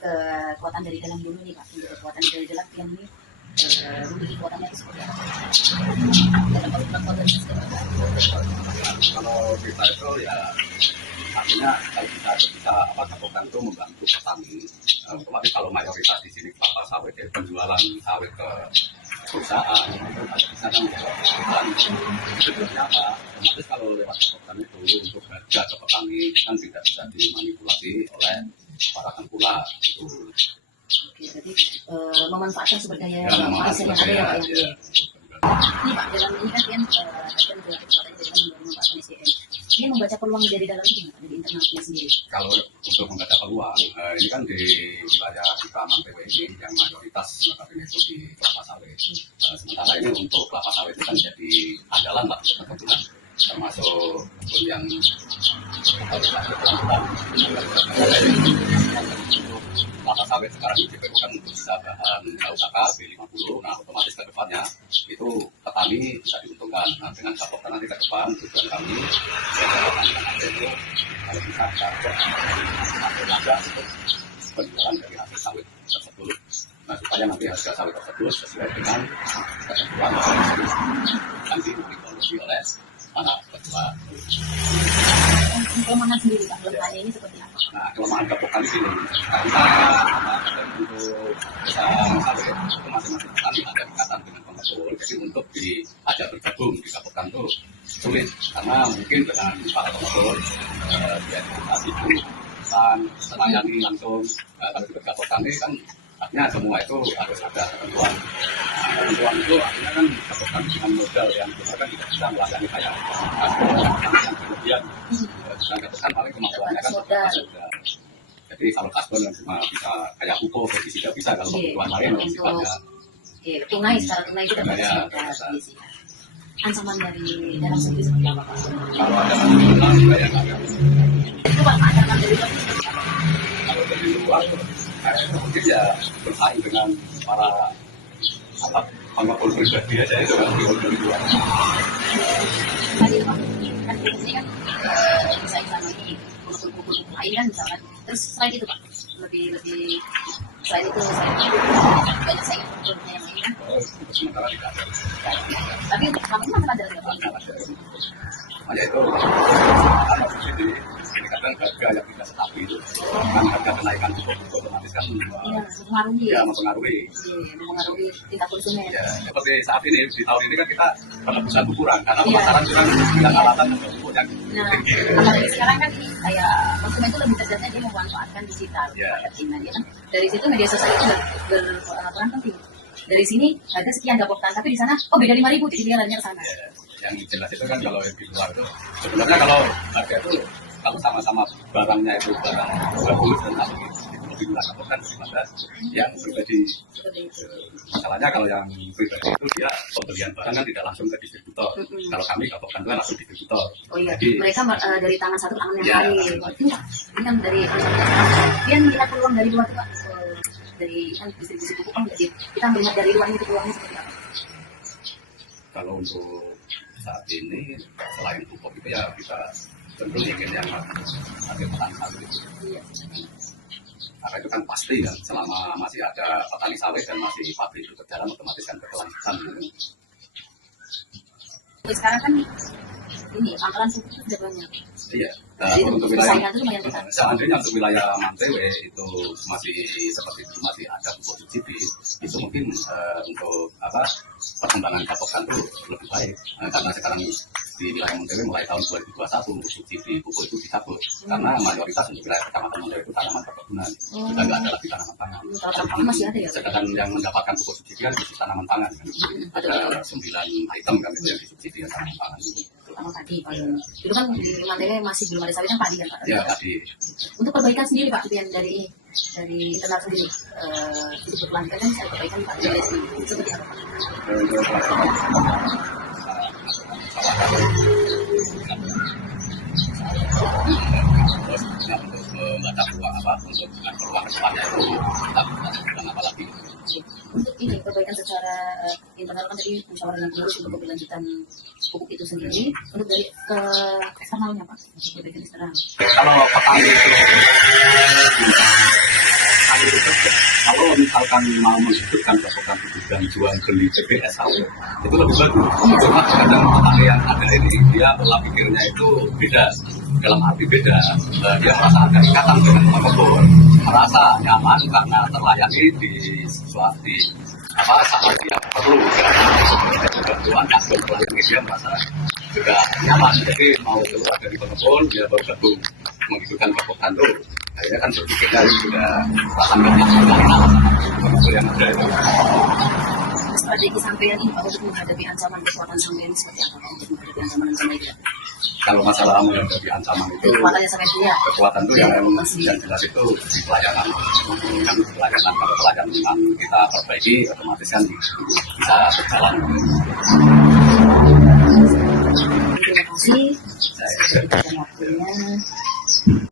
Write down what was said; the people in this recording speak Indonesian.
kekuatan dari dalam dulu nih Pak, untuk kekuatan dari dalam yang ini memiliki kekuatannya itu seperti apa? Kalau kita itu ya artinya kalau kita itu bisa gabungan itu membantu petani. Otomatis kalau mayoritas di sini kelapa sawit ya penjualan sawit ke perusahaan itu bisa kan petani. Sebenarnya apa? Otomatis kalau lewat gabungan itu untuk harga ke petani itu kan tidak bisa dimanipulasi oleh para tengkulak. Oke, jadi memanfaatkan sumber daya manusia yang ada ya Pak ya. Ini Pak, dalam ini kan kalian akan berlatih kekuatan dari memanfaatkan SDM. Ini membaca peluang dari dalam ini Pak, dari internalnya sendiri. Kalau untuk membaca peluang, ini kan di wilayah kita Mantewe ini yang mayoritas notabene itu di kelapa sawit. Sementara ini untuk kelapa sawit itu kan jadi andalan lah untuk kebetulan, termasuk yang kelapa sawit sekarang diperlukan untuk bisa bahan UKK B50. Nah, otomatis ke depannya itu petani bisa diuntungkan. Nah, dengan pasokan nanti ke depan tujuan kami itu kalau bisa target harga untuk penjualan dari hasil sawit tersebut. Nah, supaya nanti hasil sawit tersebut sesuai dengan ketentuan yang diproduksi oleh para penjual. Kelemahan sendiri Pak, kelemahannya ini seperti apa? Nah, kelemahan gabungan di sini karena untuk usaha sawit itu masing-masing petani ada ikatan dengan pemukul. Jadi untuk diajak bergabung di gabungan itu sulit karena mungkin dengan para pemukul dia kan selayani langsung kalau di gabungan ini kan artinya semua itu harus ada ketentuan. Nah, ketentuan itu artinya kan gabungan dengan modal yang kita kan tidak bisa melayani kayak yang kemudian dengan gabungan paling kemampuannya kan modal. Jadi kalau kasbon cuma bisa kayak pupuk, jadi tidak bisa kalau kebutuhan lain sifatnya. Tunai secara tunai itu dapat disita. Ancaman dari dalam sendiri seperti apa Pak? Kalau ada ancaman saya nggak ada. Itu Pak, ancaman dari luar. Kalau dari luar, mungkin ya bersaing dengan para pemukul pribadi aja itu kan dari luar. Tadi Pak, kan ini kan bisa sama ini pupuk lain kan misalkan. Terus selain itu Pak, lebih selain itu banyak saingan produknya yang lain kan. Sementara tidak ada. Tapi kamu masih ada nggak Pak? Hanya itu ini kadang harga yang tidak stabil itu kan harga kenaikan pupuk otomatis kan mempengaruhi tingkat konsumen. Ya, seperti saat ini di tahun ini kan kita penebusan kurang karena pemasaran kurang tidak alatan untuk pupuk yang apalagi sekarang kan ini kayak konsumen itu lebih cerdasnya dia memanfaatkan digital marketing ya kan. Dari situ media sosial itu berperan penting. Dari sini harga sekian gabungkan, tapi di sana beda 5.000, jadi dia larinya ke sana. Yang jelas itu kan kalau di luar itu sebenarnya kalau harga itu kalau sama-sama barangnya itu barang bagus dan lebih murah kan daripada yang pribadi. Masalahnya kalau yang pribadi itu dia pembelian barang kan tidak langsung ke distributor. Kalau kami gabungkan itu langsung distributor. Oh iya, jadi, mereka dari tangan satu tangan yang lain. Ini kan dari dia melihat peluang dari luar Pak. Dari kan distribusi pupuk kan jadi kita melihat dari luar itu peluangnya seperti apa? Kalau untuk saat ini selain pupuk itu ya kita cenderung ingin yang hasil petani sawit. Iya. Karena itu kan pasti kan selama masih ada petani sawit dan masih pabrik itu berjalan otomatis kan berkelanjutan. Sekarang kan ini pangkalan pupuk sudah banyak. Iya. Untuk wilayah seandainya untuk wilayah Mantewe itu masih seperti itu masih ada pupuk subsidi itu mungkin untuk perkembangan pasokan itu lebih baik karena sekarang di wilayah Mantewe mulai tahun 2021 subsidi pupuk itu dicabut karena mayoritas untuk wilayah kecamatan Mantewe itu tanaman perkebunan sudah nggak ada lagi tanaman pangan. Masih ada ya. Sekarang yang mendapatkan pupuk subsidi kan di tanaman pangan kan. Ada 9 item kan itu yang disubsidi yang tanaman pangan. Terutama padi paling. Itu kan di Mantewe masih belum ada sawit kan padi kan Pak? Ya padi. Untuk perbaikan sendiri Pak, yang dari internal sendiri itu berkelanjutan kan saya perbaikan Pak dari sini seperti apa Pak? Untuk membaca peluang untuk peluang kedepannya itu kita bukan apa lagi. Untuk ini perbaikan secara internal kan tadi musyawarah dengan pengurus untuk keberlanjutan pupuk itu sendiri. Untuk dari eksternalnya Pak, untuk perbaikan eksternal. Kalau petani itu kalau misalkan mau menghidupkan pasokan dan jual beli CPS itu lebih bagus. Cuma kadang petani yang ada ini dia pola pikirnya itu beda, dalam arti beda. Dia merasa ada ikatan dengan pengepul, merasa nyaman karena terlayani di suatu saat dia perlu bantuan dan melalui dia merasa juga nyaman. Jadi mau keluar dari pengepul dia bergabung menghidupkan pasokan itu. Akhirnya kan berpikirnya sudah perasaan pengepul yang ada itu. Strategi sampean ini Pak untuk menghadapi ancaman kekuatan sampean seperti apa Pak untuk menghadapi ancaman itu? Kalau masalah menghadapi ancaman itu, Kekuatannya sampai punya. kekuatan itu yang jelas itu di pelayanan. Kan pelayanan, kalau pelayanan kita perbaiki, otomatis kan bisa berjalan. Terima kasih. Saya waktunya.